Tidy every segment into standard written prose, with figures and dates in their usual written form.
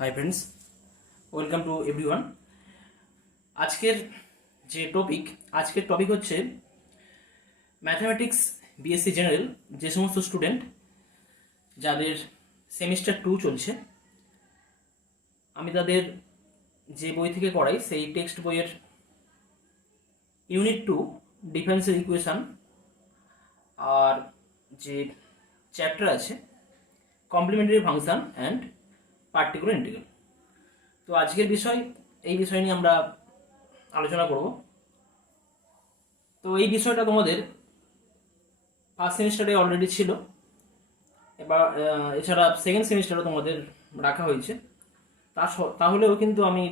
Hi friends, welcome to everyone. আজকের topic হচ্ছে mathematics BSc general. যে সমস্ত স্টুডেন্ট যাদের সেমিস্টার 2 চলছে, আমি তাদের যে বই থেকে করাই সেই টেক্সট বইয়ের ইউনিট 2 ডিফারেন্সিয়াল ইকুয়েশন আর যে চ্যাপ্টার আছে complimentary function and particular integral. তো আজকের এই বিষয় নিয়ে আমরা আলোচনা করব। তো এই বিষয়টা তোমাদের ফার্স্ট সেমিস্টারে অলরেডি ছিল, এবার এছাড়া সেকেন্ড সেমিস্টারে তোমাদের রাখা হয়েছে। তাহলেও কিন্তু আমি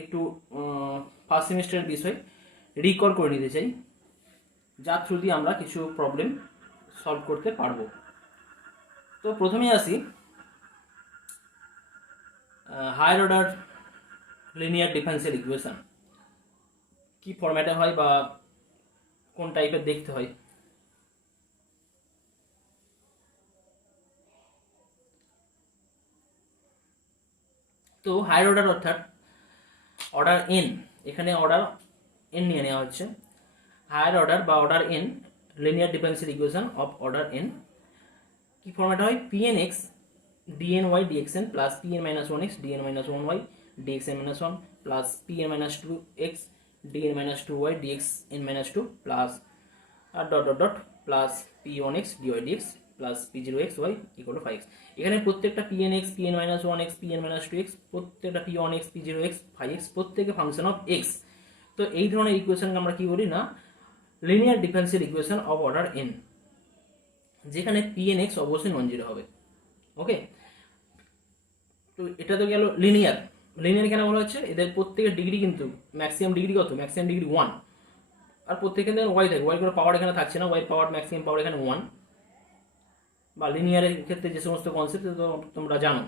একটু ফার্স্ট সেমিস্টারের বিষয় রিকল করে নিতে চাই, যার থ্রু দিয়ে আমরা কিছু প্রবলেম সলভ করতে পারবো। তো প্রথমেই আসি higher order linear differential equation কি ফরম্যাটে হয় বা কোন টাইপের দেখতে হয়। তো হায়ার অর্ডার অর্থাৎ অর্ডার এন, এখানে অর্ডার এন নিয়ে নেওয়া হচ্ছে। হায়ার অর্ডার বা order N linear differential equation of order N কি ফরম্যাটে হয়? pn x dny dxn plus pn minus 1x dn minus 1y dxn minus 1 plus pn minus 2x dn minus 2y dxn minus 2 plus আর dot dot dot plus p1x dy dx plus p0x y equal two 5x। এখানে প্রত্যেকটা pn x pn minus 1x pn minus 2x প্রত্যেকটা p1x p0x 5x প্রত্যেকে function of x। তো এই ধরনের ইকুয়েশনকে আমরা কি বলি না, linear differential equation of order n, যেখানে pn x অবশ্যই নন জিরো হবে। ওকে, তো এটা তো গেল লিনিয়ার। কেন বলা হচ্ছে? এদের প্রত্যেকের ডিগ্রি কিন্তু ম্যাক্সিমাম ডিগ্রি কত? Maximum degree 1। আর প্রত্যেকের ওয়াই থাকে, ওয়াই কোনো পাওয়ার এখানে থাকছে না, ওয়াই পাওয়ার ম্যাক্সিমাম পাওয়ার এখানে 1। বা লিনিয়ারের ক্ষেত্রে যে সমস্ত কনসেপ্ট তো তোমরা জানো।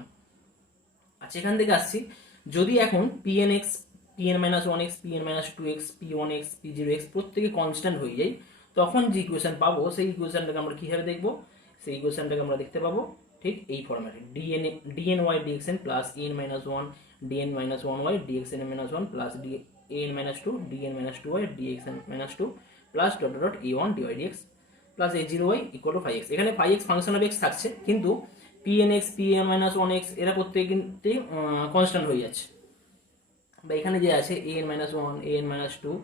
আচ্ছা, এখান থেকে আসছি, যদি এখন pn x pn minus 1x pn minus 2x p1x p0x প্রত্যেকে কনস্ট্যান্ট হয়ে যায়, তখন যে ইকুয়েশন পাবো সেই ইকুয়েশনটাকে আমরা কীভাবে দেখবো? সেই ইকুয়েশনটাকে আমরা দেখতে পাবো ঠিক এই ফরম্যাটে, dny dxn plus en minus 1 dn minus 1y dxn minus 1 plus an minus 2 dn minus 2y dxn minus 2 plus dot dot a1 dy dx plus a0y equal to 5x। এখানে 5x ফাংশন অফ x থাকছে, কিন্তু pn x pn minus 1x এরা প্রত্যেকে কিন্তু constant হয়ে যাচ্ছে। বা এখানে যে আছে an minus 1 an minus 2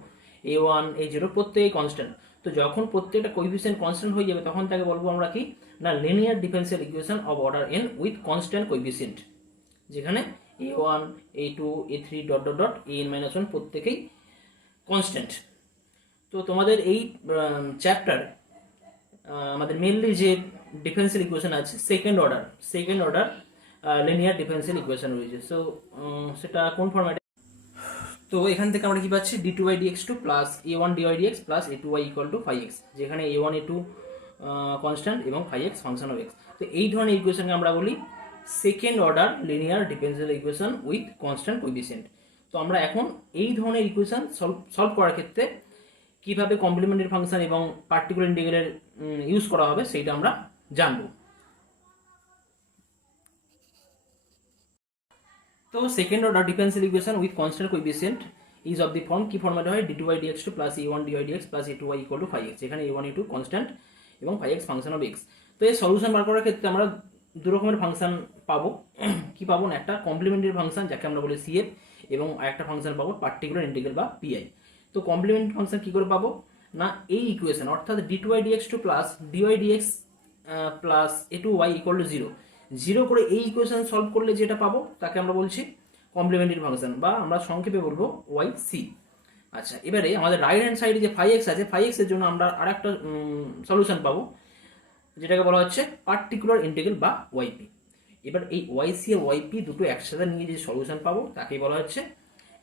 a1 a0 প্রত্যেকেই কনস্ট্যান্ট। তো যখন প্রত্যেকটা কোএফিসিয়েন্ট কনস্ট্যান্ট হয়ে যাবে তখন তাকে বলবো আমরা কি না, linear differential equation of order n with constant coefficient, যেখানে a1 a2 a3 dot dot dot an minus 1 প্রত্যেকেই কনস্ট্যান্ট। তো তোমাদের এই চ্যাপ্টার আমাদের মেনলি যে ডিফারেন্সিয়াল ইকুয়েশন আছে second order linear differential equation রয়েছে। সো সেটা কোন ফরম্যাটে? তো এখান থেকে আমরা কি পাচ্ছি? d2y dx2 plus a1 dy dx plus a2y equal to 5x, যেখানে a1 a2 কনস্ট্যান্ট এবং 5x ফাংশন অফ x। তো এই ধরনের ইকুয়েশনকে আমরা বলি second order linear differential equation with constant coefficient. তো আমরা এখন এই ধরনের ইকুয়েশন সলভ করার ক্ষেত্রে কিভাবে কমপ্লিমেন্টারি ফাংশন এবং পার্টিকুলার ইন্টিগ্রালের ইউজ করা হবে সেইটা আমরা জানব। তো second order differential equation with constant coefficient is of the form, কি ফর্মেটে হয়? d2y dx2 plus a1 dy dx plus a2y equal to 5x, যেখানে a1 a2 কনস্ট্যান্ট এবং 5x ফাংশন অফ x। তো এই সলিউশন বার করার ক্ষেত্রে আমরা দু রকমের ফাংশন পাবো। কি পাবো না, একটা কমপ্লিমেন্টারি ফাংশন যাকে আমরা বলি CF, এবং আরেকটা ফাংশন পাবো পার্টিকুলার ইন্টিগ্রাল বা PI। তো কমপ্লিমেন্টারি ফাংশন কি করে পাবো না, এই ইকুয়েশন অর্থাৎ d2y dx2 plus dy dx plus a2y equal to 0 করে এই ইকুয়েশন সলভ করলে যেটা পাবো তাকে আমরা বলছি কমপ্লিমেন্টারি ফাংশন, বা আমরা সংক্ষেপে বলবো YC। আচ্ছা, এবারে আমাদের রাইট হ্যান্ড সাইডে যে 5x আছে, 5x এর জন্য আমরা আরেকটা সলিউশন পাবো যেটাকে বলা হচ্ছে পার্টিকুলার ইন্টিগ্রাল বা YP। এবার এই YC আর YP দুটো একসাথে নিয়ে যে সলিউশন পাবো তাকে বলা হচ্ছে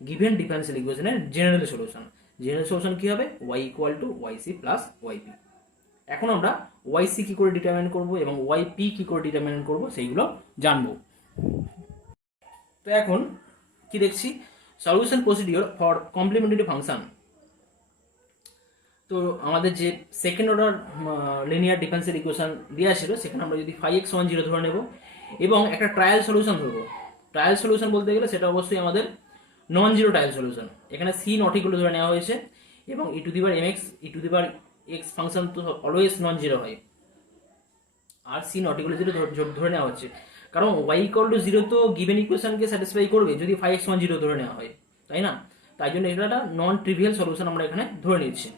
গিভেন ডিফারেন্সিয়াল ইকুয়েশনের জেনারেল সলিউশন। জেনারেল সলিউশন কি হবে? y equal two YC plus YP। এখন আমরা YC কি করে ডিটারমাইন করব এবং YP কি করে ডিটারমাইন করব সেইগুলো জানবো। তো এখন কি দেখছি? Solution procedure for complimentary function. তো আমাদের যে second order linear differential equation দেওয়া ছিল সেখানে আমরা যদি 5x 1 0 ধরে নেব এবং একটা ট্রায়াল সলিউশন ধরবো, ট্রায়াল সলিউশন বলতে গেলে সেটা অবশ্যই আমাদের নন জিরো ট্রায়াল সলিউশন। এখানে সি নট ইকুয়াল ধরে নেওয়া হয়েছে এবং e to the power M x function তো অলওয়েজ নন জিরো হয়, আর সি নট ইকুয়াল জিরো ধরে নেওয়া হচ্ছে, কারণ ওয়াই ইকুয়াল টু জিরো তো গিভেন ইকুয়েশনকে স্যাটিসফাই করবে যদি ফাইভ এক্স ওয়ান জিরো ধরে নেওয়া হয়, তাই না? তাই জন্য এটা একটা নন ট্রিভিয়াল সলিউশন আমরা এখানে ধরে নিচ্ছি।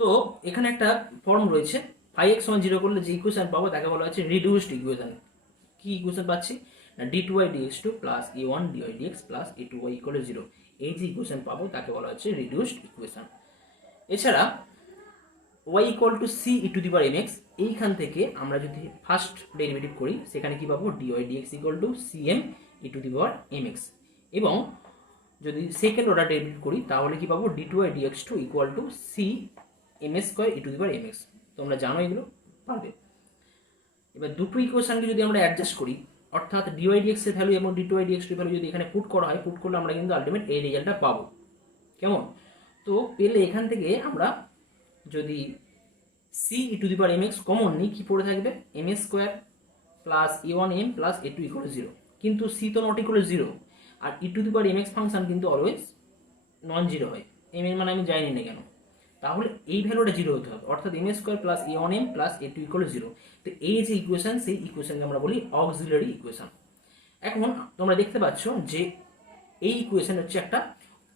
তো এখানে একটা ফর্ম রয়েছে, ফাইভ এক্স ওয়ান জিরো করলে যে ইকুয়েশন পাবো তাকে বলা হচ্ছে রিডিউসড ইকুয়েশন। কি ইকুয়েশন পাচ্ছি না, d two Y dx two plus এ ওয়ান ডিওয়াই ডিএক্স প্লাস এ টু ওয়াই ইকুয়াল জিরো, এই যে ইকুয়েশন পাবো তাকে বলা হচ্ছে রিডিউসড ইকুয়েশন। এছাড়া y equal to c E to the power M x, এইখান থেকে আমরা যদি ফার্স্ট ডেরিভেটিভ করি সেখানে কি পাবো, D Y D X equal to C M E to the power M X, এবং যদি সেকেন্ড অর্ডার ডেরিভেটিভ করি তাহলে কি পাবো, D two Y dx two equal to C M S square E to the power M X. তোমরা জানো এগুলো পারবে। এবার দুটো ইকুয়েশনকে যদি আমরা অ্যাডজাস্ট করি, অর্থাৎ ডিওয়াই ডিএক্স এর ভ্যালু এবং ডি টু ওয়াই ডিএক্স এর ভ্যালু যদি এখানে পুট করা হয়, পুট করলে আমরা কিন্তু আলটিমেট এই রেজাল্টটা পাবো। কেমন? তো পেলে এখান থেকে আমরা যদি C E to the power M X common নিই, কি পড়ে থাকবে, এম এস স্কোয়ার প্লাস এ ওয়ান এম প্লাস এ টু ইকুয়াল জিরো, কিন্তু সি তো নট ইকুয়াল জিরো, আর E to the power M x function কিন্তু অলওয়েজ নন জিরো হয়, M এর মানে আমি জানি না কেন, তাহলে এই ভ্যালুটা জিরো হতে হবে, অর্থাৎ এম এস স্কোয়ার প্লাস এ ওয়ান এম প্লাস এ টু ইকুয়াল জিরো। তো এই যে ইকুয়েশন, সেই ইকুয়েশনকে আমরা বলি অক্সিলারি ইকুয়েশন। এখন তোমরা দেখতে পাচ্ছ যে এই ইকুয়েশন হচ্ছে একটা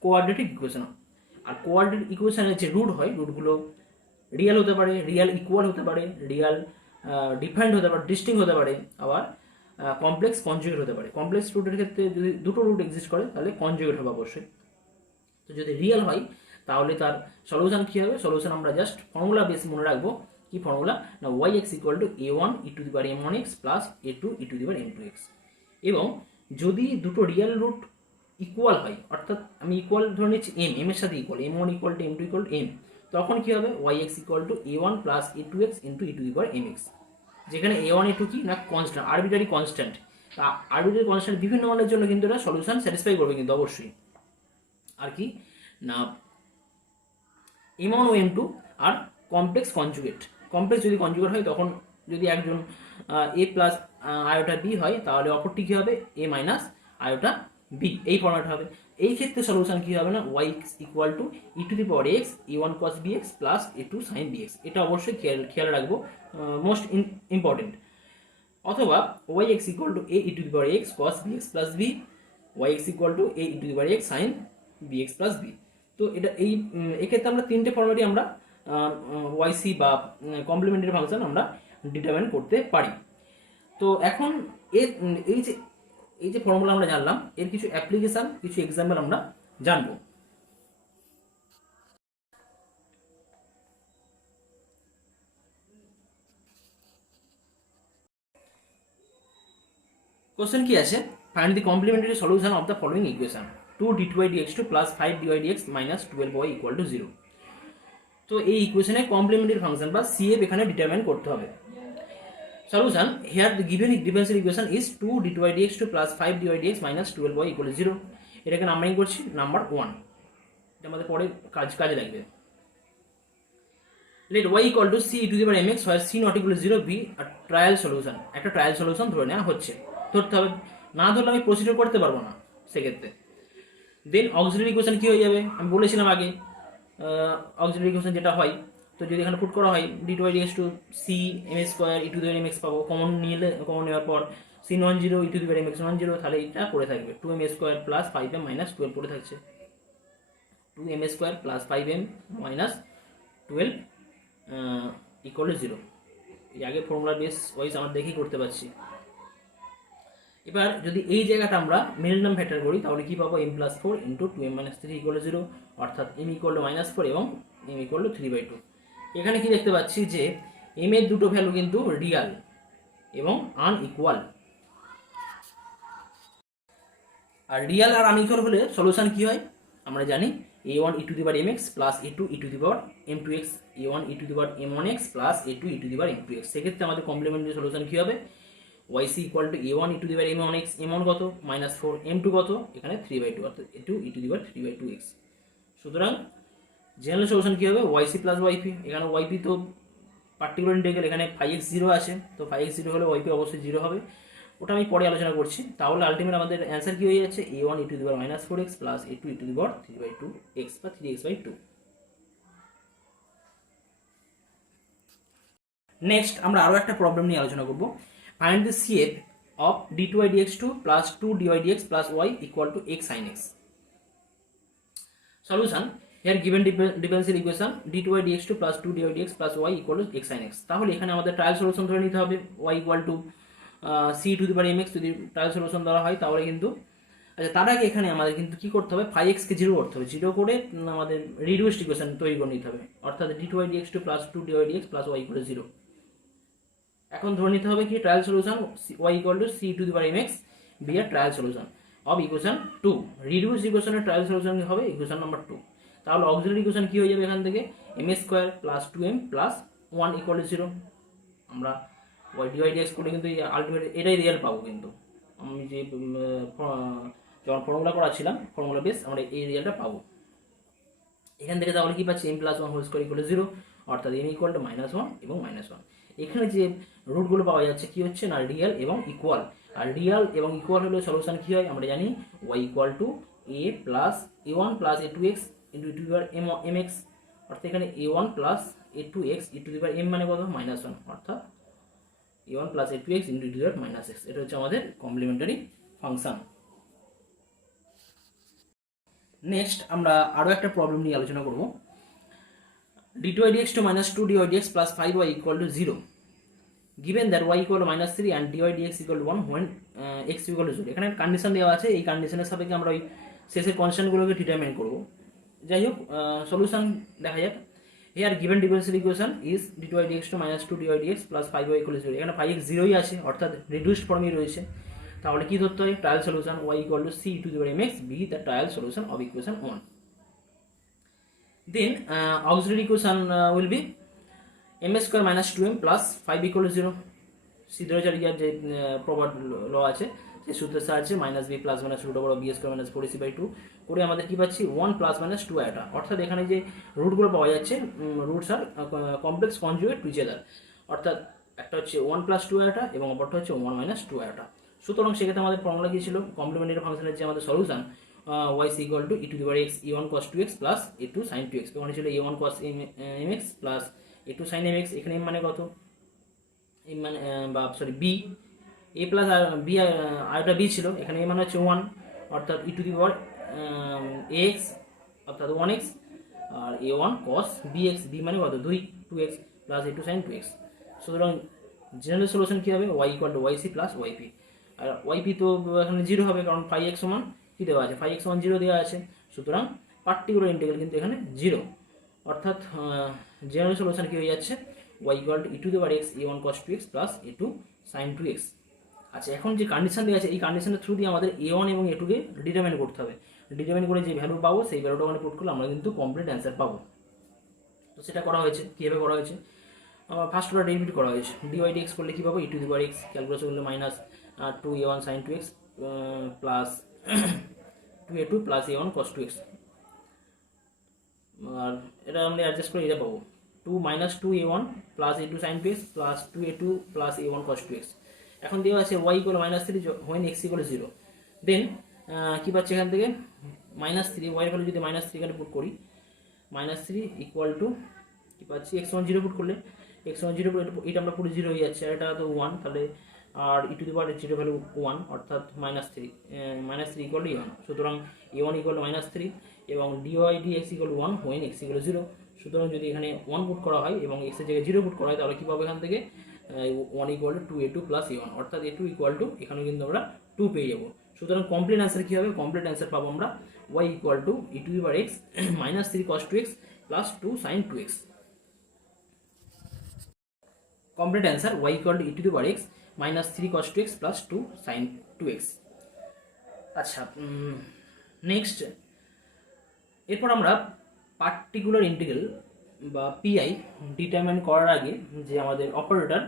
কোয়াড্রেটিক ইকুয়েশন, আর কোয়াড্রেটিক ইকুয়েশনের যে রুট হয়, রুটগুলো রিয়েল হতে পারে, রিয়েল ইকুয়াল হতে পারে, রিয়েল ডিফারেন্ট হতে পারে, ডিস্টিংক্ট হতে পারে, আবার কমপ্লেক্স কনজুগেট হতে পারে। কমপ্লেক্স রুটের ক্ষেত্রে যদি দুটো রুট এক্সিস্ট করে তাহলে কনজুগেট হবে অবশ্যই। তো যদি রিয়েল হয় তাহলে তার সলিউশন কী হবে, সলিউশন আমরা জাস্ট ফর্মুলা বেস মনে রাখবো। কি ফর্মুলা না, Y X equal to A one E to the power M one X plus A two E to the power M two X. এবং যদি দুটো রিয়েল রুট ইকুয়াল হয়, অর্থাৎ আমি ইকুয়াল ধরে নিচ্ছি এম এর সাথে equal, M one equal to M two equal to M, তখন কি হবে, Y X equal to A one plus A two X into E to the power M X, যেখানে এ ওয়ান এ টু কি না constant, arbitrary constant. Arbitrary constant বিভিন্ন মানের জন্য কিন্তু এটা সলিউশন স্যাটিসফাই করবে কিন্তু অবশ্যই। আর কি না, এম ওয়ান ও এম টু আর কমপ্লেক্স কনজুগেট, কমপ্লেক্স যদি কনজুগেট হয় তখন যদি একজন এ প্লাস আয়োটা বি হয় তাহলে অপরটি কী হবে, এ মাইনাস আয়োটা বি, এই ফর্ম্যাট হবে। এই ক্ষেত্রে সলিউশন কী হবে না, Y equal to E to the power x A one cos B x plus A two sine B X, এটা অবশ্যই খেয়াল রাখবো, মোস্ট ইম্পর্টেন্ট। অথবা Y X equal to A E to the power X cos B x plus B, Y X equal to A E to the power X sine B x plus B. তো এটা এক্ষেত্রে আমরা তিনটে ফর্মেটই আমরা ওয়াইসি বা complimentary function আমরা determine করতে পারি। তো এখন এই যে ফর্মুলা আমরা জানলাম, এর কিছু অ্যাপ্লিকেশন, কিছু এক্সাম্পল আমরা জানবো। কোশ্চেন কি আছে, find the complementary solution of the following equation, 2 d2y dx2 plus 5 dy dx minus 12y equal to 0। তো এই ইকুয়েশনে কমপ্লিমেন্টারি ফাংশন বা সিএফ এখানে ডিটারমাইন করতে হবে। Solution, here the given differential equation is 2 d2y dx2 plus 5 dy dx minus 12y equal to 0। এটাকে numbering করছি number 1, এটা আমাদের পরে কাজে লাগবে। Let y equal to C to the power mx where c not equal to 0 be a trial solution, একটা trial solution ধরে নেওয়া হচ্ছে, ধরতে হবে, না ধরলে আমি প্রসিডিউর করতে পারবো না সেক্ষেত্রে। দেন অক্সিলারি ইকুয়েশন কি হয়ে যাবে, আমি বলেছিলাম আগে অক্সিলারি ইকুয়েশন যেটা হয়, তো যদি এখানে পুট করা হয় D two by D X two C M S square E to the M X পাবো, কমন নেওয়ার পর C non zero E to the M X non zero, তাহলে এটা পড়ে থাকবে 2m square plus 5m minus 12 পড়ে থাকছে, 2m square plus 5m minus 12 equal to 0। এই আগে ফর্মুলা বেস ওয়াইজ আমরা দেখেই করতে পারছি। এবার যদি এই জায়গাটা আমরা মিডল ফ্যাক্টর করি তাহলে কি পাবো, m plus 4 into 2m minus 3 equal to 0, অর্থাৎ m ইকুয়াল টু মাইনাস 4 এবং m ইকুয়াল টু 3/2। এখানে কি দেখতে পাচ্ছি যে m এর দুটো ভ্যালু কিন্তু রিয়াল এবং আনইকুয়াল, আর রিয়াল আর আনইকুয়াল হলে সলিউশন কি হয় আমরা জানি, a1 e to the power mx plus a2 e to the power m2x, a1 e to the power m1x plus a2 e to the power m2x। সেক্ষেত্রে আমাদের complimentary solution কি হবে, yc equal to a1 e to the power m1x, m1 কত minus 4, m2 কত এখানে 3/2, অর্থাৎ a2 e to the power 3/2x। সুতরাং general solution কি হবে, yc প্লাস yp, এখানে yp তো পার্টিকুলার ইন্টিগ্রাল, এখানে 5x 0 আছে, তো 5x 0 হলে yp অবশ্যই 0 হবে, ওটা আমি পরে আলোচনা করছি। তাহলে আলটিমেট আমাদের অ্যান্সার কি হয়ে যাচ্ছে, a1 e two the power minus 4x plus a2 e two the power 3/2x বা 3x/2। নেক্সট আমরা আরও একটা প্রবলেম নিয়ে আলোচনা করব। Find the CF of d2y dx2 plus 2 dy dx plus y equal two x sin x। Solution, here given differential equation d2y dx2 plus 2 dy dx plus y equal to x sin x। তাহলে এখানে আমাদের trial solution ধরে নিতে হবে, y equal to c two the power mx যদি trial solution ধরা হয় তাহলে কিন্তু। আচ্ছা, তার আগে এখানে আমাদের কিন্তু কি করতে হবে, 5x কে 0 করতে হবে, 0 করে আমাদের রিডিউসড ইকুয়েশন তৈরি করে নিতে হবে, অর্থাৎ d2y dx2 plus 2 dy dx plus y equal to 0। এখন ধরে নিতে হবে কি, trial solution y equal to c two the power mx be a trial solution of equation 2। Reduce ইকুয়েশনের ট্রায়াল সলিউশন হবে ইকুয়েশন নাম্বার 2। তাহলে অক্সিলারি ইকুয়েশন কি হয়ে যাবে, এখান থেকে m square plus 2m plus 1 equal to 0। আমরা y dy dx করে কিন্তু আলটিমেট এটাই রিয়েল পাবো, কিন্তু আমি যে যখন ফর্মুলা করাছিলাম ফর্মুলা বেস আমরা এই রিয়েলটা পাবো এখান থেকে। তাহলে কি পাচ্ছি, m plus 1 whole square equal to 0, অর্থাৎ m ইকুয়াল টু -1 এবং -1। এখানে যে রুটগুলো পাওয়া যাচ্ছে কি হচ্ছে না, রিয়েল এবং ইকুয়াল। আর রিয়েল এবং ইকুয়াল হলে সলিউশন কি হয় আমরা জানি, y equal two a plus a1 plus a2x into e two the power mx, অর্থাৎ এখানে a1 plus a2x e two the power m মানে কত, -1, অর্থাৎ a1 plus a2x into e two the power -x। এটা হচ্ছে আমাদের complimentary function. Next আমরা আরও একটা প্রবলেম নিয়ে আলোচনা করব। d2y dx2 minus 2 dy dx plus 5y equal to 0 given that y equal to -3 and dy dx equal to 1 when x equal to 0। এখানে কন্ডিশন দেওয়া আছে, এই কন্ডিশনের সাপেক্ষে আমরা ওই শেষের কনস্ট্যান্টগুলোকে ডিটারমাইন করব। যাই হোক, সলিউশন দেখা যাক। here given differential equation is d2y dx2 minus 2 dy dx plus 5y equal to 0। এখানে 5x 0ই আছে, অর্থাৎ রিডিউসড ফর্মে রয়েছে। তাহলে কি ধরতে হয়, trial solution y equal to c to the power mx be the trial solution of equation 1। then auxiliary equation will be m square minus 2m plus 5 equal to 0। সিদ্ধাচার্যের যে প্রবাদ ল আছে সেই সূত্রের সাহায্যে -b plus minus root over b square minus 4ac/2 করে আমাদের কি পাচ্ছি 1 প্লাস মাইনাস 2 আইটা। অর্থাৎ এখানে যে রুটগুলো পাওয়া যাচ্ছে roots are complex conjugate to each other, অর্থাৎ একটা হচ্ছে 1 প্লাস 2 আইটা এবং অপরটা হচ্ছে 1 মাইনাস 2 আইটা। সুতরাং সেক্ষেত্রে আমাদের ফর্মুলা কি ছিল, কমপ্লিমেন্টারি ফাংশনের যে আমাদের solution y is equal to e to the power x a1 cos 2x plus a2 sin 2x। ওখানে ছিল a1 cos mx plus a2 sin mx। এখানে m মানে কত, m মানে বা sorry b, a plus b আরেকটা b ছিল, এখানে a মানে হচ্ছে 1, অর্থাৎ e to the power ax অর্থাৎ 1x আর a1 cos bx, b মানে কত 2x plus a2 sin 2x। সুতরাং জেনারেল সলিউশন কি হবে, y equal to yc plus yp। R yp তো এখানে 0 হবে, কারণ 5x সমান কি দেওয়া আছে, 5x সমান 0 দেওয়া আছে। সুতরাং পার্টিকুলার ইন্টিগ্রাল কিন্তু এখানে 0, অর্থাৎ জেনারেল সলিউশন কি হয়ে যাচ্ছে, y equal to e to the power x a1 cos 2x plus a2 sin 2x। আচ্ছা, এখন যে কন্ডিশন দেওয়া আছে এই কন্ডিশনের থ্রু দিয়ে আমাদের a1 এবং a2 কে ডিটারমাইন করতে হবে। ডিটারমাইন করে যে ভ্যালু পাবো সেই ভ্যালুটা ওখানে পুট করলে আমরা কিন্তু কমপ্লিট অ্যান্সার পাবো। তো সেটা করা হয়েছে, কীভাবে করা হয়েছে, ফার্স্ট অর্ডার ডেরিভেটিভ করা হয়েছে। dy dx করলে কী পাবো, e to the power x calculation করলে -2a1 sin 2x plus 2a2 plus a1 cos 2x। আর এটা আমরা অ্যাডজাস্ট করে এটা পাবো 2 plus a2 sin 2x plus 2a2 plus a1 cos 2x। এখন দেওয়া আছে y equal to -3 when x equal to 0। দেন কী পাচ্ছি এখান থেকে -3, y এর ভ্যালু যদি -3 এখানে পুট করি, -3 ইকুয়াল টু কী পাচ্ছি x সমান 0 পুট করলে x সমান 0 এটা আমরা পুরো 0 হয়ে যাচ্ছে, আর এটা তো 1, তাহলে আর e two the power 0 value 1, অর্থাৎ -3 ইকুয়াল টু a1। সুতরাং a1 ইকুয়াল টু -3 এবং dy dx equal to 1 when x equal to 0। সুতরাং যদি এখানে 1 পুট করা হয় এবং x এর জায়গায় 0 পুট করা হয় তাহলে কী পাবো এখান থেকে 1 equal to 2a2 plus a1, অর্থাৎ a2 ইকুয়াল টু এখানে কিন্তু আমরা 2 পেয়ে যাবো। সুতরাং কমপ্লিট অ্যান্সার কী হবে, কমপ্লিট অ্যান্সার পাবো আমরা y equal two e two the power x -3 cos 2x plus 2 sin 2x। Complete answer y equal two e two the power x -3 cos 2x plus 2 sin 2x। আচ্ছা, next এরপর আমরা particular integral বা PI determine করার আগে যে আমাদের operator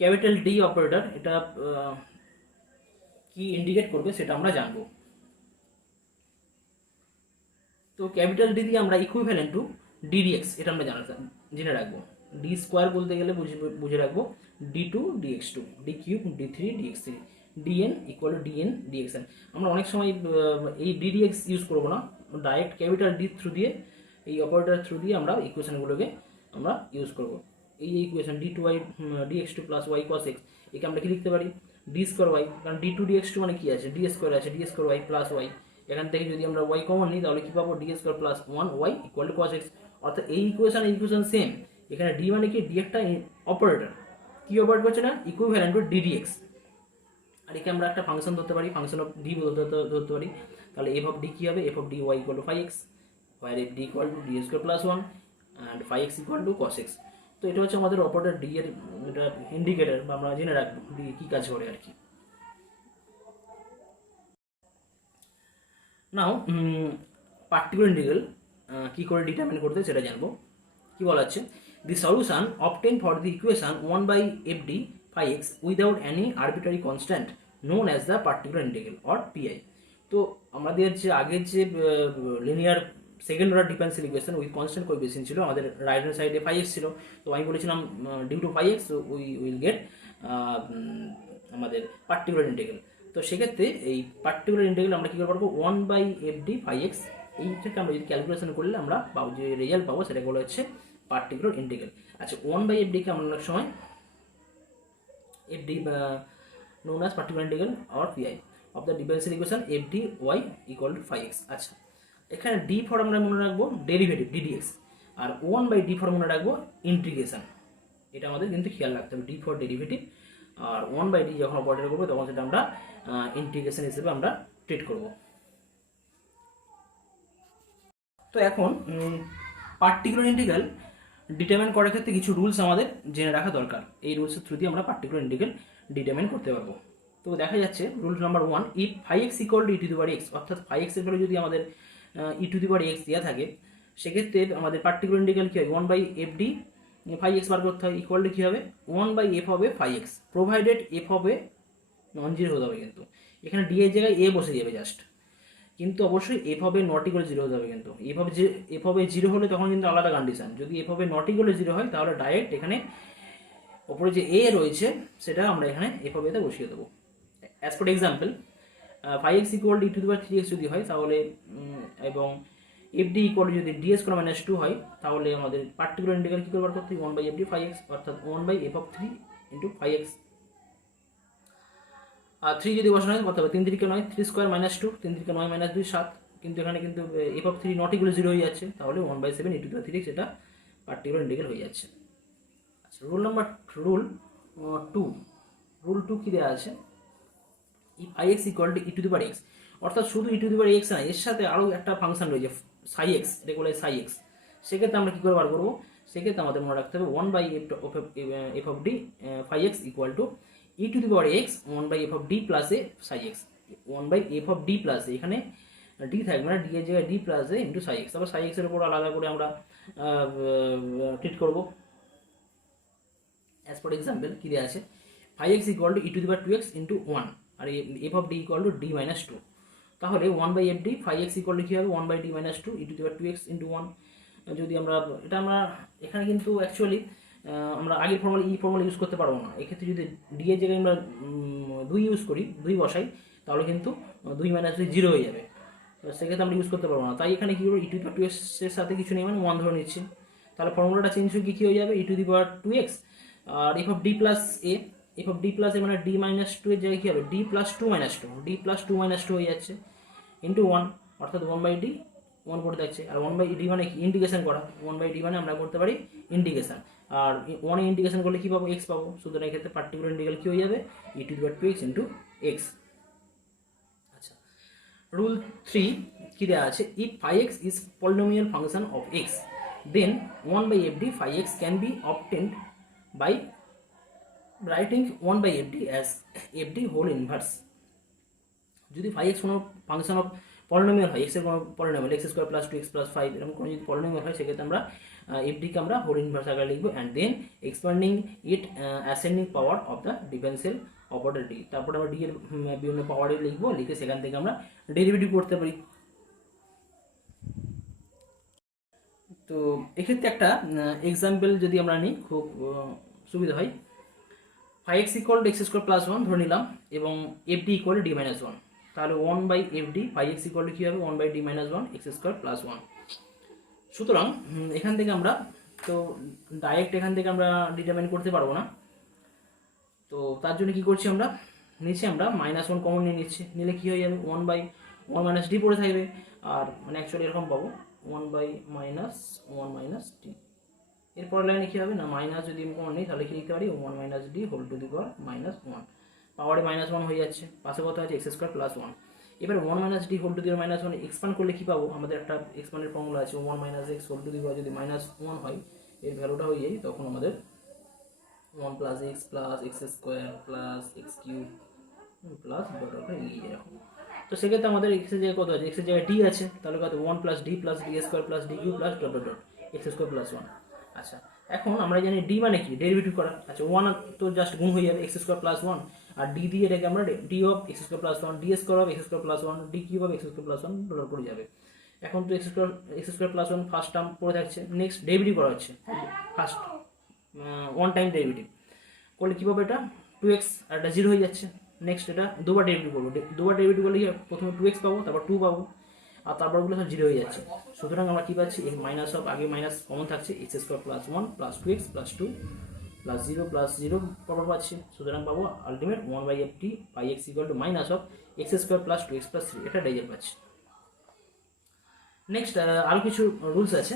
capital D operator এটা কি ইন্ডিকেট করবে সেটা আমরা জানবো। তো ক্যাপিটাল ডি দিয়ে আমরা ইকুইভ্যালেন্ট টু ডিডিএক্স এটা আমরা জেনে রাখবো। ডি স্কোয়ার বলতে গেলে বুঝে রাখবো d2 dx2, d cube d3 dx3, dn equal to dn dxn। আমরা অনেক সময় এই ddx ইউজ করবো না, ডাইরেক্ট ক্যাপিটাল ডি থ্রু দিয়ে এই অপারেটর থ্রু দিয়ে আমরা ইকুয়েশনগুলোকে আমরা ইউজ করবো। এই equation d two Y dx two plus y cos x, একে আমরা কি লিখতে পারি ডি স্কোয়ার ওয়াই, কারণ ডি টু ডিএক্স টু মানে কি আছে ডি স্কোয়ার আছে, d square y plus y, এখান থেকে যদি আমরা ওয়াই কমন নিই তাহলে কি পাবো D square plus one Y equal to cos X. অর্থাৎ এই ইকুয়েশন সেম, এখানে ডি মানে কি ডি একটা অপারেটর, কি অপারেট করছে না ইকুইভ্যালেন্ট টু ডিডিএক্স। আর একে আমরা একটা ফাংশন ধরতে পারি, ফাংশন অফ ডি ধরতে পারি, তাহলে এফ অফ ডি কি হবে F of D Y equal to five X, Y F D equal to D square plus one and five x equal to cos X. তো এটা হচ্ছে আমাদের অপারেটর ডি এর এটা ইন্ডিকেটর, বা আমরা জেনে রাখবো ডি কী কাজ করে আর কি। নাও পার্টিকুলার ইন্টিগ্রাল কী করে ডিটারমিন করতে সেটা জানবো। কি বলা হচ্ছে the solution obtain for the equation 1/fd phi x without any arbitrary constant known as the particular integral or PI. তো আমাদের যে আগের যে linear second order differential equation with constant coefficient ছিল, আমাদের রাইট হ্যান্ড সাইডে phi x ছিল, তো আমি বলেছিলাম due to phi x we will get আমাদের পার্টিকুলার ইন্টিগ্রাল। তো সেক্ষেত্রে এই পার্টিকুলার ইন্টিগ্রাল আমরা কী করে পারবো 1/fd phi x, এইটাকে আমরা যদি ক্যালকুলেশন করলে আমরা পাবো যে রেজাল্ট পাবো সেটা বলা হচ্ছে পার্টিকুলার ইন্টিগ্রাল। আচ্ছা 1/fd কে আমরা অনেক সময় fd known as particular integral or pi of the differential equation fd y equal to phi x। আচ্ছা এখানে d ফর আমরা মনে রাখবো derivative ddx, R 1/d for মনে রাখবো ইন্টিগ্রেশন। এটা আমাদের কিন্তু খেয়াল রাখতে হবে, d for derivative R 1/d যখন অপারেটর করবো তখন সেটা আমরা ইন্টিগ্রেশন হিসেবে আমরা ট্রিট করব। তো এখন পার্টিকুলার ইন্টিগ্রাল ডিটারমিন করার ক্ষেত্রে কিছু রুলস আমাদের জেনে রাখা দরকার, এই রুলসের থ্রু দিয়ে আমরা পার্টিকুলার ইন্টিগ্রাল ডিটারমিন করতে পারবো। তো দেখা যাচ্ছে rule number 1, if phi x equal to E to the power X, অর্থাৎ ফাই এক্স এর ভ্যালু যদি আমাদের ই টু দি পাওয়ার এক্স দেওয়া থাকে, সেক্ষেত্রে আমাদের পার্টিকুলার ইন্টিগ্রাল কী হয় 1/fd ফাই এক্স বার করতে হয়, ইকুয়াল টু কী হবে 1/f হবে ফাই এক্স, প্রোভাইডেড এফ হবে নন জিরো হতে হবে। কিন্তু এখানে ডি এর জায়গায় এ বসে যাবে জাস্ট, কিন্তু অবশ্যই এফ হবে নট ইকুয়াল জিরো হতে হবে। কিন্তু এফ হবে জিরো হলে তখন কিন্তু আলাদা কন্ডিশন, যদি এফ হবে নট ইকুয়াল জিরো হয় তাহলে ডাইরেক্ট এখানে ওপরে যে এ রয়েছে সেটা আমরা এখানে এফ হবে তে বসিয়ে দেবো। As for example five x equal to E to the power 3x যদি হয় তাহলে এবং এফ ডি ইকুয়াল যদি ডিএস করে -2 হয়, তাহলে আমাদের পার্টিকুলার ইন্টিগ্রাল কী করে বার করতে 1/fd ফাইভ এক্স, অর্থাৎ 1/f of 3 into five x. আর 3 যদি বসানো হয় কত হবে 3 3 কে 9, 3 স্কোয়ার -2, 3 3 কে 9 -2 7, কিন্তু এখানে কিন্তু এফ অফ 3 নট ইকুয়াল 0 হয়ে যাচ্ছে, তাহলে 1/7 ই টু দি পাওয়ার 3x এটা পার্টিকুলার ইন্টিগ্রাল হয়ে যাচ্ছে। আচ্ছা রুল 2, রুল 2 কী দেওয়া আছে if I x equal to E to the power X, অর্থাৎ শুধু ই টু দি পাওয়ার এক্স না, এর সাথে আরও একটা ফাংশন রয়েছে সাই এক্স, এটা বলে সাই এক্স। সেক্ষেত্রে আমরা কী করে বার করবো, সেক্ষেত্রে আমাদের মনে রাখতে হবে 1/f of d phi x equal to E to the power x 1/f of d plus a psi x, 1/f of d plus এখানে ডি থাকবে না, ডি এর জায়গায় d plus a into psi x. তারপর psi এক্সের উপর আলাদা করে আমরা ট্রিট করবো। অ্যাজ ফর এক্সাম্পল কী দেওয়া আছে five x equal to E to the power 2x into 1, আর f of d equal to d -2, তাহলে 1/fd five x equal to কী হবে 1/d -2 E to the power 2x into 1। যদি আমরা এটা আমরা এখানে কিন্তু অ্যাকচুয়ালি আমরা আগের ফর্মুলা ইউজ করতে পারবো না, এক্ষেত্রে যদি ডি এর জায়গায় আমরা 2 ইউজ করি, 2 বসাই, তাহলে কিন্তু 2 - 2 0 হয়ে যাবে, তো সেক্ষেত্রে আমরা ইউজ করতে পারবো না। তাই এখানে কী করবো ই টু দি পাওয়ার 2x এর সাথে কিছু নেই মানে 1 ধরে নিচ্ছি, তাহলে ফর্মুলাটা চেঞ্জ হয়ে কী হয়ে যাবে e to the power 2x আর f of d plus a, f of d plus a মানে ডি -2 এর জায়গায় কী হবে ডি প্লাস 2 - 2, ডি প্লাস 2 - 2 হয়ে যাচ্ছে ইন্টু 1, অর্থাৎ 1/d 1 করে যাচ্ছে। আর 1/d মানে কি ইন্টিগ্রেশন করা, 1/d মানে আমরা করতে পারি ইন্টিগ্রেশন, আর 1 এ ইন্টিগ্রেশন করলে কী পাবো এক্স পাবো, সুতরাং এক্ষেত্রে পার্টিকুলার ইন্টিগ্রাল কী হয়ে যাবে e to the power 2x into x. আচ্ছা রুল 3 কী দেওয়া আছে if phi x is polynomial function of x then 1/fd phi x can be obtained by writing 1/fd as fd whole inverse. যদি phi x কোনো function of polynomial হয়, এক্সের কোনো polynomial x² + 2x + 5 এরকম কোনো যদি পলিনোমিয়াল হয়, সেক্ষেত্রে আমরা এফডিকে আমরা হোল ইনভার্স আকারে লিখবো and then expanding it ascending power of the differential operator D, তারপরে আমরা ডি এর বিভিন্ন পাওয়ারে লিখবো, লিখে সেখান থেকে আমরা ডেরিভেটিভ করতে পারি। তো এক্ষেত্রে একটা এক্সাম্পল যদি আমরা নিই খুব সুবিধা হয়। Phi x equal to x square plus one ধরে নিলাম এবং f D equal to d minus one, তাহলে one by f d phi x equal to কী হবে one by d minus one x square plus one. সুতরাং এখান থেকে আমরা তো ডাইরেক্ট এখান থেকে আমরা ডিটারমাইন করতে পারবো না, তো তার জন্য কী করছি আমরা নিচে আমরা মাইনাস ওয়ান কমন নিয়ে নিচ্ছি, নিলে কী হয়ে যাবে one by one minus D পড়ে থাকবে, আর মানে অ্যাকচুয়ালি এরকম পাবো one by minus one minus D. এরপর লাইনে কী হবে না মাইনাস যদি কমন নেই তাহলে কী লিখতে পারি one minus d whole to the power minus one, পাওয়ারে মাইনাস ওয়ান হয়ে যাচ্ছে, পাশে কত আছে এক্স স্কোয়ার প্লাস ওয়ান। এবার one minus d whole to the power minus one expand করলে কী পাবো, আমাদের একটা এক্সপান্ডের ফর্মুলা আছে one minus x whole to the power যদি মাইনাস ওয়ান হয় এর ভ্যালুটা হয়ে যায় তখন আমাদের one plus x square plus x cube plus dot করে এগিয়ে এরকম। তো সেক্ষেত্রে আমাদের এক্সের জায়গায় কত আছে এক্সের জায়গায় ডি আছে, তাহলে কত one plus d square plus D cube plus dot dot dot x square plus one. আচ্ছা এখন আমরা জানি ডি মানে কি ডেরিভেটিভ করা, আচ্ছা ওয়ান তো জাস্ট গুণ হয়ে যাবে এক্স স্কোয়ার প্লাস ওয়ান, আর ডি দিয়ে এটাকে আমরা D of x square plus one D square of x square plus one D cube of x square plus one dollar পড়ে যাবে। এখন তো x square plus one first term পড়ে থাকছে, next derivative করা হচ্ছে ফার্স্ট ওয়ান টাইম ডেরিভেটিভ করলে কী পাবো এটা টু এক্স আর এটা জিরো হয়ে যাচ্ছে, নেক্সট এটা দুবার ডেরিভেটিভ করবো, দুবার ডেরিভেটিভ করলে প্রথমে টু এক্স পাবো তারপর টু পাবো আর তারপরগুলো সব জিরো হয়ে যাচ্ছে। সুতরাং আমরা কী পাচ্ছি এই মাইনাস অফ আগে মাইনাস কমন থাকছে x square plus one plus two x plus two plus zero power পাচ্ছি, সুতরাং পাবো ultimate one by f t by x equal to minus of x square plus two x plus three, এটা ডাইজেক্ট পাচ্ছি। Next আরও কিছু rules আছে।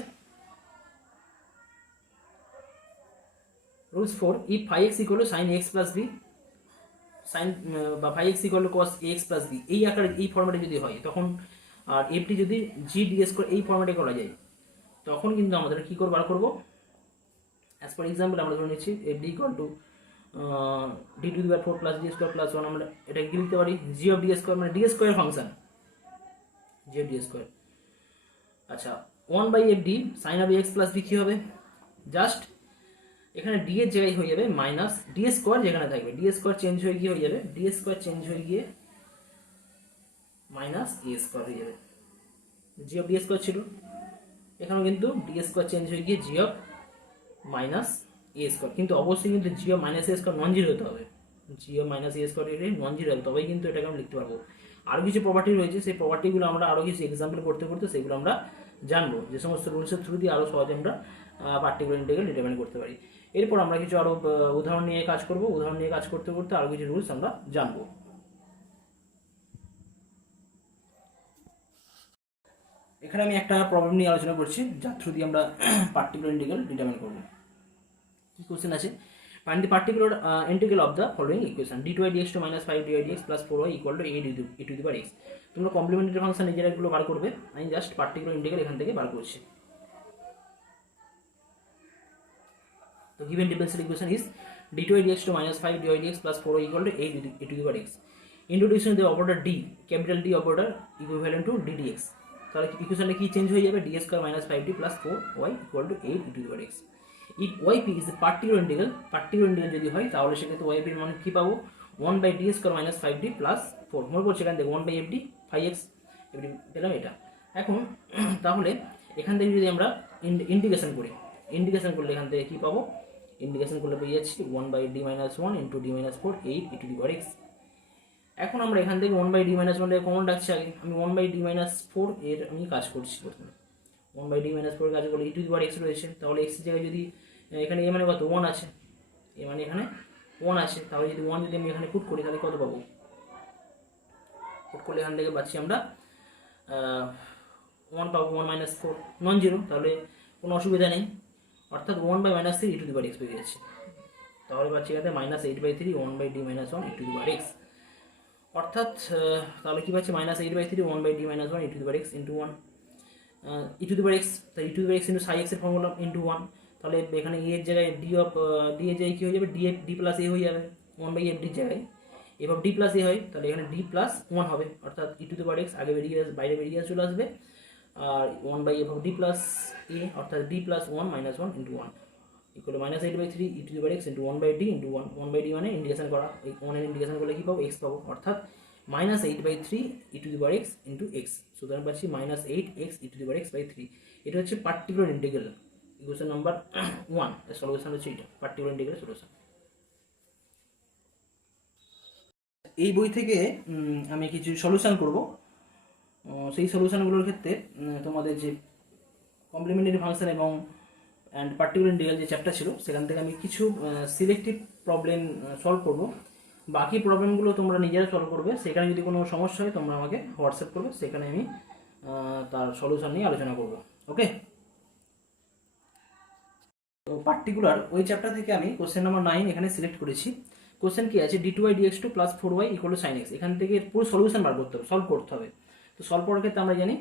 Rules 4 if phi x equal to sine x plus B sine বা phi x equal to cos x plus B এই আকারে এই ফর্মেটে যদি হয় তখন, আর এফটি যদি জি ডিএস করে এই ফর্মেটে করা যায় তখন কিন্তু আমাদের কী করে বার করবো, অ্যাজ পার এক্সাম্পল আমরা ধরে নিচ্ছি f D equal to d to the power four plus d square plus one, আমরা এটাকে কি লিখতে পারি জি অফ ডি স্কোয়ার মানে d square function g of d square. আচ্ছা one by f d sine of x plus b কী হবে, just এখানে ডি এর জায়গায় হয়ে যাবে মাইনাস ডি স্কোয়ার, যেখানে থাকবে ডি স্কোয়ার চেঞ্জ হয়ে গিয়ে হয়ে যাবে ডি স্কোয়ার চেঞ্জ হয়ে গিয়ে মাইনাস এ স্কোয়ার হয়ে যাবে, জি অফ ডি স্কোয়ার ছিল এখানেও কিন্তু ডি স্কোয়ার চেঞ্জ হয়ে গিয়ে g of minus a square, কিন্তু অবশ্যই কিন্তু g of minus a square non zero হতে হবে, g of minus a square non zero হবে তবেই কিন্তু এটাকে আমরা লিখতে পারবো। আরও কিছু প্রপার্টি রয়েছে সেই প্রপার্টিগুলো আমরা আরও কিছু এক্সাম্পল করতে করতে সেগুলো আমরা জানবো, যে সমস্ত রুলসের থ্রু দিয়ে আরও সহজে আমরা পার্টিকুলার ইন্টিগ্রাল ডিটারমাইন করতে পারি। এরপর আমরা কিছু আরও উদাহরণ নিয়ে কাজ করব, উদাহরণ নিয়ে কাজ করতে করতে আরও কিছু রুলস আমরা জানবো। এখানে আমি একটা প্রবলেম নিয়ে আলোচনা করছি যার থ্রু দিয়ে আমরা পার্টিকুলার ইন্টিগ্রাল ডিটারমাইন করবো। কি কোশ্চেন আছে, find the particular integral of the following equation d2 dx to minus 5 dy dx plus 4y equal to 8 e to the power x। তোমরা কমপ্লিমেন্টারি ফাংশন নিজেরা এগুলো বার করবে, আমি জাস্ট পার্টিকুলার ইন্টিগ্রাল এখান থেকে বার করছি। তো given differential equation is d2 dx to minus 5 dy dx plus 4y equal to 8 e to the power x। Introducing the operator d, capital D operator equivalent to d dx, তাহলে ইকুয়েশনটা কি change হয়ে যাবে d square minus 5d plus 4y equal to 8 e to the power x। if yp is the particular integral যদি হয় তাহলে সেক্ষেত্রে yp এর মান কি পাবো 1 by d square minus 5d plus 4, মনে করছি এখান থেকে 1 by fd 5x পেলাম এটা। এখন তাহলে এখান থেকে যদি আমরা ইন্টিগ্রেশন করলে এখান থেকে কি পাবো, ইন্টিগ্রেশন করলে পেয়ে যাচ্ছি 1 by d minus 1 into d minus 4 8 e to the power x। এখন আমরা এখান থেকে 1 by d minus 1 এর কমন রাখছি, আগে আমি 1 by d minus 4 এর আমি কাজ করছি প্রথমে 1 by d minus 4 কাজ করলে e to the power x রয়েছে, তাহলে x এর জায়গায় যদি এখানে এ মানে কত 1 আছে, এ মানে এখানে 1 আছে, তাহলে যদি 1 যদি আমি এখানে পুট করি তাহলে কত পাবো, পুট করলে এখান থেকে পাচ্ছি আমরা 1 পাবো 1 minus 4 নন জিরো, তাহলে কোনো অসুবিধা নেই, অর্থাৎ 1 by minus 3 e to the power x পেয়ে যাচ্ছে, তাহলে পাচ্ছি এখানে minus 8 by 3 1 by d minus 1 e to the power x, অর্থাৎ তাহলে কি পাচ্ছি minus 8 by 3 1 by d minus 1 e to the power x into 1 e to the power x, তাই e to the power x into psi x এর formula into 1, তাহলে এখানে a এর জায়গায় d অফ d এর জায়গায় কি হয়ে যাবে d প্লাস a হয়ে যাবে 1 by f d এর জায়গায়, এবার d প্লাস a হয় তাহলে এখানে d প্লাস 1 হবে, অর্থাৎ e to the power x আগে বাইরে বেরিয়ে চলে আসবে, আর 1 by f of d plus a অর্থাৎ d plus 1 minus 1 into 1 equal to minus 8 by 3 e to the power x into 1 by d into 1, 1 by d মানে integration করা, এই 1 এর ইন্টিগ্রেশন করলে কি পাবো x পাবো, অর্থাৎ minus 8 by 3 e to the power x into x, সুতরাং পাচ্ছি minus 8x e to the power x by 3। এটা হচ্ছে পার্টিকুলার ইন্টিগ্রাল ইকুয়েশন নাম্বার 1 এর সলিউশন হচ্ছে এটা পার্টিকুলার ইন্টিগ্রাল সলিউশন। এই বই থেকে আমি কিছু সলিউশন করব। সেই সলিউশনগুলোর ক্ষেত্রে তোমাদের যে কমপ্লিমেন্টারি ফাংশন এবং অ্যান্ড পার্টিকুলার ইন্টিগ্রাল যে চ্যাপ্টার ছিল সেখান থেকে আমি কিছু সিলেক্টিভ প্রবলেম সলভ করব। বাকি প্রবলেমগুলো তোমরা নিজেরা সলভ করবে। সেখানে যদি কোনো সমস্যা হয় তোমরা আমাকে হোয়াটসঅ্যাপ করবে, সেখানে আমি তার সলিউশন নিয়ে আলোচনা করব। ওকে, তো পার্টিকুলার ওই চ্যাপ্টার থেকে আমি কোশ্চেন নাম্বার 9 এখানে সিলেক্ট করেছি। কোশ্চেন কি আছে, d2y dx2 plus 4y equal to sin x। এখান থেকে পুরো সলিউশন বার করতে হবে, সলভ করতে হবে। তো সলভ করার ক্ষেত্রে আমরা জানি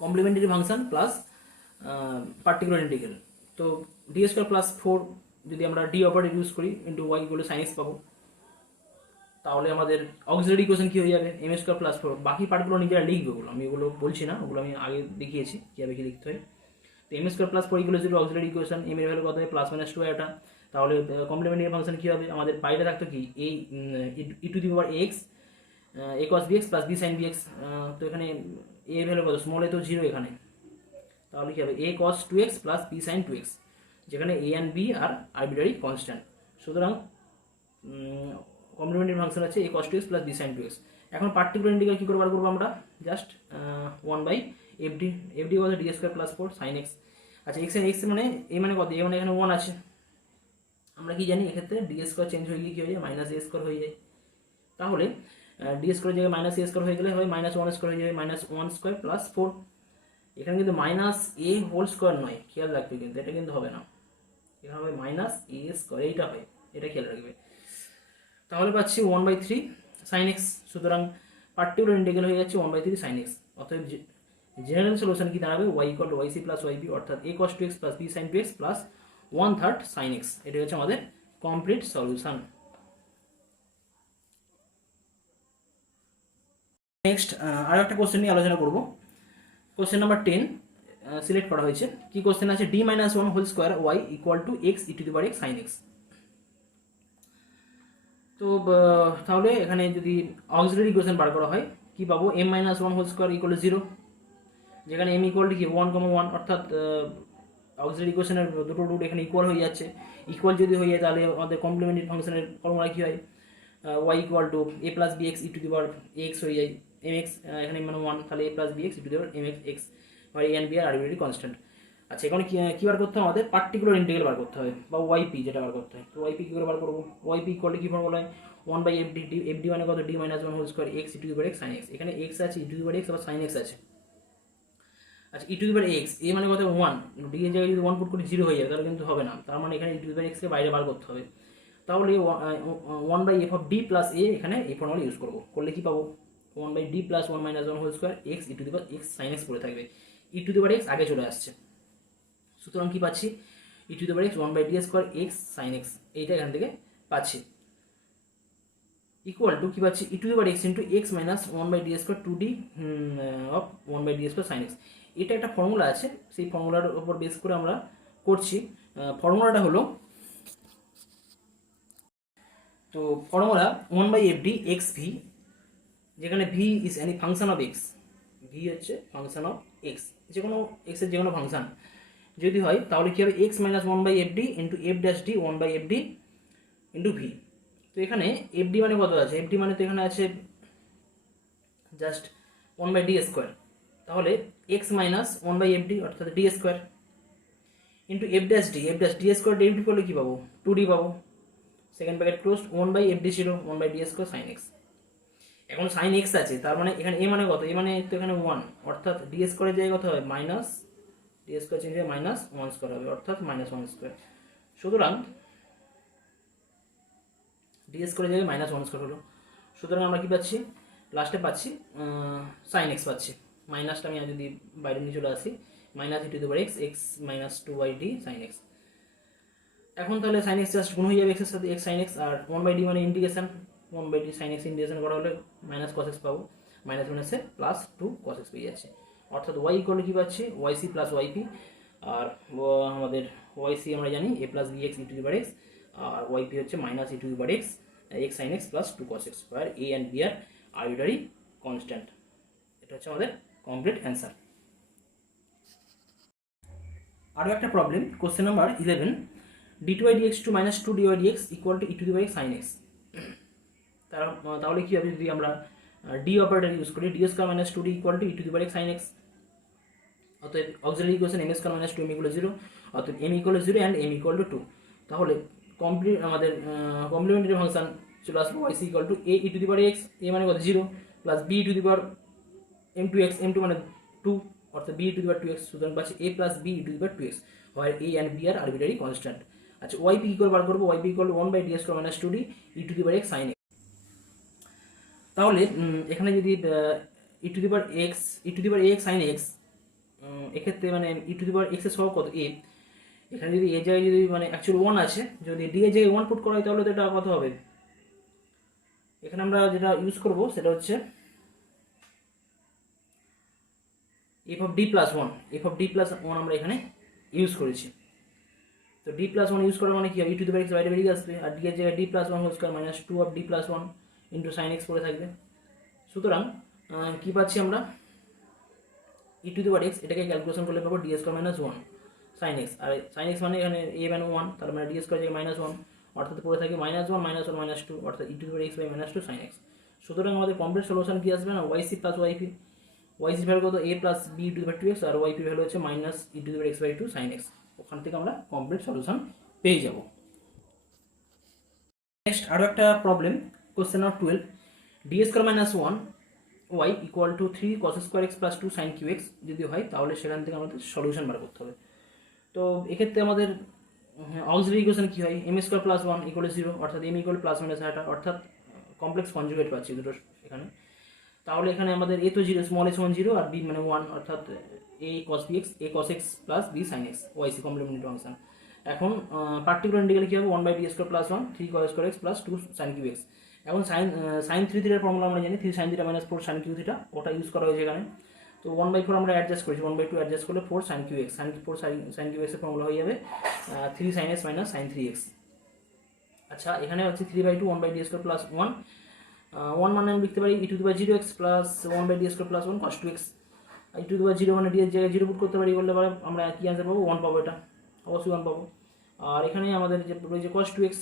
complementary function plus particular integral. তো ডি স্কোয়ার প্লাস 4 যদি আমরা ডি অপারেটর ইউজ করি into Y equal to sin x পাবো, তাহলে আমাদের অক্সিলারি ইকুয়েশন কি হয়ে যাবে, এম স্কোয়ার প্লাস 4। বাকি পার্টগুলো নিজেরা লিখবে, ওগুলো আমি ওগুলো বলছি না, ওগুলো আমি আগে দেখিয়েছি কীভাবে কি লিখতে হয়। তো M square plus 4 equal to auxiliary equation, M এর ভ্যালু কত হবে প্লাস মাইনাস 2 এটা। তাহলে কমপ্লিমেন্টারি ফাংশন কী হবে, আমাদের বাইরে থাকতো কি এই e to the power x a cos B x plus B sine B x. তো এখানে এ এর ভ্যালু কত, স্মল এ তো 0 এখানে, তাহলে কি হবে a cos 2x plus B sine 2x, যেখানে a and b are arbitrary constant. সুতরাং কমপ্লিমেন্টারি ফাংশন আছে a cos 2x plus B sine 2x। এখন পার্টিকুলার ইন্টিগ্রাল কী করে বার করবো আমরা, জাস্ট 1/fd, এফডি কত d square plus 4 sine x. আচ্ছা এক্স মানে এ মানে কত, এ মানে এখানে 1 আছে। আমরা কি জানি এক্ষেত্রে ডি স্কোয়ার চেঞ্জ হয়ে গিয়ে কী হয়ে যায়, মাইনাস এ স্কোয়ার হয়ে যায়। তাহলে ডি স্কোয়ার জায়গায় মাইনাস এ স্কোয়ার হয়ে গেলে হয় মাইনাস 1 স্কোয়ার হয়ে যাবে, মাইনাস 1 স্কোয়ার প্লাস 4। এখানে কিন্তু মাইনাস এ হোল স্কোয়ার নয়, খেয়াল রাখবে কিন্তু, এটা কিন্তু হবে না, এখানে হবে মাইনাস এ স্কোয়ার, এইটা হয়, এটা খেয়াল রাখবে। তাহলে পাচ্ছি 1/3 সাইন এক্স। সুতরাং পার্টিকুলার ইন্টিগ্রাল হয়ে যাচ্ছে 1/3 সাইন এক্স। অতএব জেনারেল সলিউশন কি দাঁড়াবে, Y equal to Y C plus Y B, অর্থাৎ A cos 2x plus B sine 2x plus 1/3 sine x. এটা হচ্ছে আমাদের কমপ্লিট সলিউশন। নেক্সট আরও একটা কোশ্চেন নিয়ে আলোচনা করব। কোশ্চেন নাম্বার 10 সিলেক্ট করা হয়েছে। কি কোশ্চেন আছে, D minus 1 whole square Y equal to X E to the power X sine X. তো তাহলে এখানে যদি অক্সিলারি ইকুয়েশন বার করা হয় কি পাবো, M minus 1 whole square equal to 0, যেখানে এম ইকুয়াল টু কি 1,1, অর্থাৎ অক্সিলারি ইকুয়েশনের দুটো রুট এখানে ইকুয়াল হয়ে যাচ্ছে। ইকুয়াল যদি হয়ে যায় তাহলে আমাদের কমপ্লিমেন্টারি ফাংশনের ফর্মুলা কী হয়, y equal to a plus b x E to the power x হয়ে যায়, এম এক্স এখানে মানে 1, তাহলে a plus b x E to the power M x x, আর a and b are arbitrary constant. আচ্ছা এখানে কী বার করতে হবে, আমাদের পার্টিকুলার ইন্টিগ্রাল বার করতে হবে বা ওয়াইপি যেটা বার করতে হয়। তো ওয়াইপি কী করে বার করবো, ওয়াইপি ইকুয়াল টু কী ফর্মুলা হয়, 1/fd, এফডি মানে কত, D minus 1 whole square X E to the power X sine X. এখানে এক্স আছে, E to the power X আবার সাইন এক্স আছে। আচ্ছা ই টু দি পাওয়ার এক্স, এ মানে কত 1, ডি এর জায়গায় যদি 1 পুট করে 0 হয়ে যায় তাহলে কিন্তু হবে না, তার মানে এখানে ই টু দি পাওয়ার এক্সকে বাইরে বার করতে হবে। তাহলে 1/f অফ ডি প্লাস এ, এখানে এই ফর্মুলা ইউজ করবো, করলে কি পাবো 1/d plus 1 minus 1 whole square X E to the power X sine X পড়ে থাকবে, ই টু দি পাওয়ার এক্স আগে চলে আসছে। সুতরাং কি পাচ্ছি, e to the power x 1/d square x sine x, এইটা এখান থেকে পাচ্ছি। ইকুয়াল টু কি পাচ্ছি, e to the power x into x minus 1/d square 2d of 1/d square sine x. এটা একটা ফর্মুলা আছে, সেই ফর্মুলার উপর বেস করে আমরা করছি। ফর্মুলাটা হলো, তো ফর্মুলা 1/fd এক্স ভি, যেখানে V is any function of x, V হচ্ছে ফাংশন অফ এক্স, যে কোনো এক্সের যে কোনো ফাংশন যদি হয় তাহলে কী হবে, x minus 1/fd into F dash D 1/fd into V. তো এখানে এফডি মানে কত আছে, এফডি মানে তো এখানে আছে জাস্ট 1/d স্কোয়ার, তাহলে এক্স মাইনাস 1/fd অর্থাৎ D square into F dash D square derivative করলে কী পাবো, 2d পাবো, সেকেন্ড ব্র্যাকেট ক্লোজ, 1/fd ছিল 1/d স্কোয়ার সাইন এক্স। এখন সাইন এক্স আছে, তার মানে এখানে এ মানে কত, এ মানে তো এখানে 1, অর্থাৎ ডি স্কোয়ারের জায়গায় কত হবে, মাইনাস ডি স্কোয়ার চেঞ্জ হয়ে মাইনাস 1 স্কোয়ার হবে, অর্থাৎ মাইনাস 1 স্কোয়ার। সুতরাং ডি স্কোয়ারের জায়গায় মাইনাস 1 স্কোয়ার হলো। সুতরাং আমরা কি পাচ্ছি, লাস্টে পাচ্ছি সাইন এক্স পাচ্ছি। মাইনাসটা আমি যদি বাইরে নিয়ে চলে আসি, minus E to the power x X minus 2/d sine X. এখন তাহলে সাইন এক্স জাস্ট গুণ হয়ে যাবে এক্সের সাথে, এক্স সাইন এক্স, আর 1/d মানে integration, 1/d sine x integration করা হলে মাইনাস কস এক্স পাবো, মাইনাস মাইনাসে প্লাস 2 কস এক্স পেয়ে যাচ্ছে। অর্থাৎ ওয়াই ইকুয়াল কি পাচ্ছি, ওয়াই সি প্লাস ওয়াইপি, আর আমাদের ওয়াই সি আমরা জানি a plus b x E to the power x, আর ওয়াইপি হচ্ছে minus E to the power x x sine x plus 2 cos x square, a and b are arbitrary constant. এটা হচ্ছে আমাদের complete answer. আরও একটা problem, question number 11, d2y dx2 minus 2dy dx equal to e to the power x sin x। তাহলে কি হবে যদি আমরা ডি অপারেটর ইউজ করি, D square minus 2d equal to E to the power x sin x। অতএব auxiliary equation m square minus 2m equal 0, অতএব m equal 0 and m equal to 2। তাহলে আমাদের কমপ্লিমেন্টারি ফাংশন চলে আসবে y equal two a E to the power x, a মানে কত 0, plus b e to the power m2x, m2 মানে 2, অর্থাৎ b e to the power 2x। সুতরাং পাচ্ছি a plus b e to the power 2x, হয় a and b are arbitrary constant. আচ্ছা yp কি করে বার করবো, yp equal to 1/d square minus 2d e to the power x sin x। তাহলে এখানে যদি e to the power x e to the power x sin x, এক্ষেত্রে মানে ই টু দি পাওয়ার x এর সহগ কত a, এখানে যদি a জায়গায় যদি মানে অ্যাকচুয়ালি 1 আছে, যদি d এর জায়গায় 1 পুট করা হয় তাহলে তো এটা কত হবে, এখানে আমরা যেটা ইউজ করব সেটা হচ্ছে f of d plus 1, f of d plus 1 আমরা এখানে ইউজ করেছি। তো d plus 1 ইউজ করার মানে কি হবে, ই টু দি পাওয়ার x বাইরে বেরিয়ে আসবে, আর d এর জায়গায় d plus 1 whole square minus 2 of d plus 1 into sin x পড়ে থাকবে। সুতরাং কি পাচ্ছি আমরা, E to the power x এটাকে ক্যালকুলেশন করলে পাবো d square minus 1 sin x, আর sin x মানে এখানে a মানে 1, তার মানে d স্কয়ার জায়গায় মাইনাস 1, অর্থাৎ পড়ে থাকে মাইনাস 1 মাইনাস 1 মাইনাস 2, অর্থাৎ e to the power x by minus 2 sin x। সুতরাং আমাদের কমপ্লিট সলিউশন কি আসবে না, yc plus yp, yc value কত a plus b e to the power 2x, আর yp ভ্যালু হচ্ছে minus E to the power x by 2 sin x। ওখান থেকে আমরা কমপ্লিট সলিউশন পেয়ে যাব। নেক্সট আরও একটা problem, question number 12, d square minus 1 y equal two 3 cos square x plus 2 sin qx যদি হয় তাহলে সেখান থেকে আমাদের সলিউশন বার করতে হবে। তো এক্ষেত্রে আমাদের অক্সিলারি ইকুয়েশন কি হয়, m square plus 1 equal to 0, অর্থাৎ m ইকুয়াল প্লাস মাইনাস একটা, অর্থাৎ কমপ্লেক্স কনজুগেট পাচ্ছি দুটো এখানে। তাহলে এখানে আমাদের a তো 0, স্মল s 1 0 আর b মানে 1, অর্থাৎ a cos bx, a cos x plus b sin x, yc complimentary function. এখন পার্টিকুলার ইন্টিগ্রাল কি হবে, 1/d square plus 1 3 cos square x plus 2 sin qx। এখন sin 3 থিটার ফর্মুলা আমরা জানি, 3 sin theta minus 4 sin q theta, ওটা use করা হয়েছে এখানে। তো 1/4 আমরা অ্যাডজাস্ট করেছি, 1/2 অ্যাডজাস্ট করলে 4 sin qx, sin qx এর ফর্মুলা হয়ে যাবে 3 sin x minus sin 3x। আচ্ছা এখানে হচ্ছে 3/2 1/d স্কয়ার প্লাস 1, 1 মানে আমি লিখতে পারি e to the power 0x plus 1/d square plus 1 cos 2x, e to the power 0 মানে d এর জায়গায় 0 পুট করতে পারি, বললে আমরা কি অ্যান্সার পাবো, 1 পাবো, এটা অবশ্যই 1 পাবো। আর এখানে আমাদের যে রয়েছে cos 2x,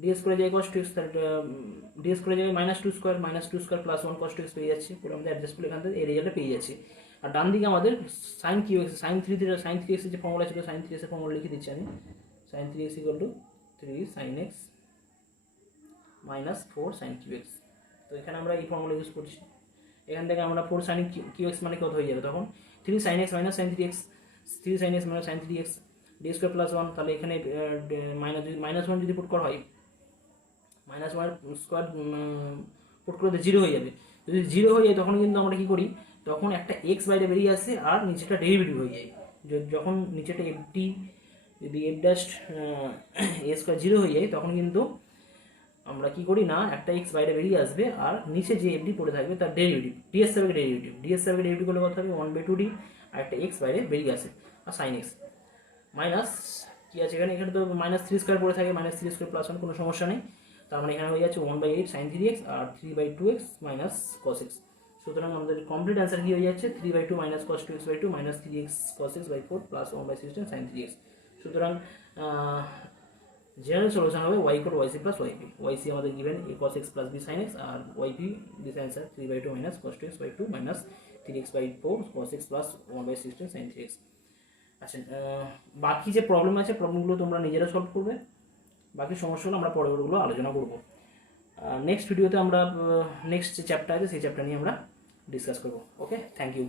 d স্কয়ার জায়গায় cos 2x, তাহলে d স্কয়ার জায়গায় minus 2 square plus 1 cos 2x পেয়ে যাচ্ছে, পুরো আমাদের অ্যাডজাস্ট করলে এখান থেকে এই রেজাল্টে পেয়ে যাচ্ছি। আর ডান দিকে আমাদের sin qx, sin 3x এর যে ফর্মুলা ছিল, sin 3x এর ফর্মুলা লিখে দিচ্ছি আমি, sin 3x equal to 3 sin x minus 4 sin qx। তো এখানে আমরা এই ফর্মুলা ইউজ করছি, এখান থেকে আমরা 4 sin qx মানে কত হয়ে যাবে তখন 3 sin x minus sin 3x, 3 sin x minus sin 3x, d square plus 1, তাহলে এখানে মাইনাস 1 যদি পুট করা হয়, মাইনাস 1 স্কয়ার পুট করলে 0 হয়ে যাবে। যদি 0 হয়ে যায় তখন কিন্তু আমরা কি করি, তখন একটা x বাইরে বেরিয়ে আসে আর নিচেটা ডেরিভেটিভ হয়ে যায়। যখন নিচেটা ft যদি f ড্যাশ a স্কয়ার 0 হয়ে যায় তখন কিন্তু আমরা কি করি না, একটা x বাইরে বেরিয়ে আসবে আর নিচে যে fd পড়ে থাকবে তার ডেরিভেটিভ, ds এর ডেরিভেটিভ করলে কত হবে 1/2d, আর একটা x বাইরে বেরিয়ে আসে আর sin x মাইনাস কি আছে এখানে, তো মাইনাস 3 স্কয়ার পড়ে থাকে, মাইনাস 3 স্কয়ার প্লাস 1 কোনো সমস্যা নেই, তার মানে এখানে হয়ে যাচ্ছে 1/8 sin 3x আর 3/2x মাইনাস cos x। সুতরাং আমাদের কমপ্লিট অ্যান্সার কি হয়ে যাচ্ছে, 3/2 minus cos 2x/2 minus 3x cos x/4 plus 1/16 sin 3x। সুতরাং জেনারেল সলিউশন হবে y equal yc plus yp, yc আমাদের given a cos x plus b sin x, আর yp this answer 3/2 minus cos 2x/2 minus 3x/4 cos x plus 1/16 sin 3x। আচ্ছা বাকি যে problem আছে প্রবলেমগুলো তোমরা নিজেরা সলভ করবে, বাকি সমস্যাগুলো আমরা পরবর্তীগুলো আলোচনা করব। নেক্সট ভিডিওতে আমরা নেক্সট যে চ্যাপ্টার আছে সেই চ্যাপ্টার নিয়ে আমরা ডিসকাস করব। ওকে, থ্যাংক ইউ।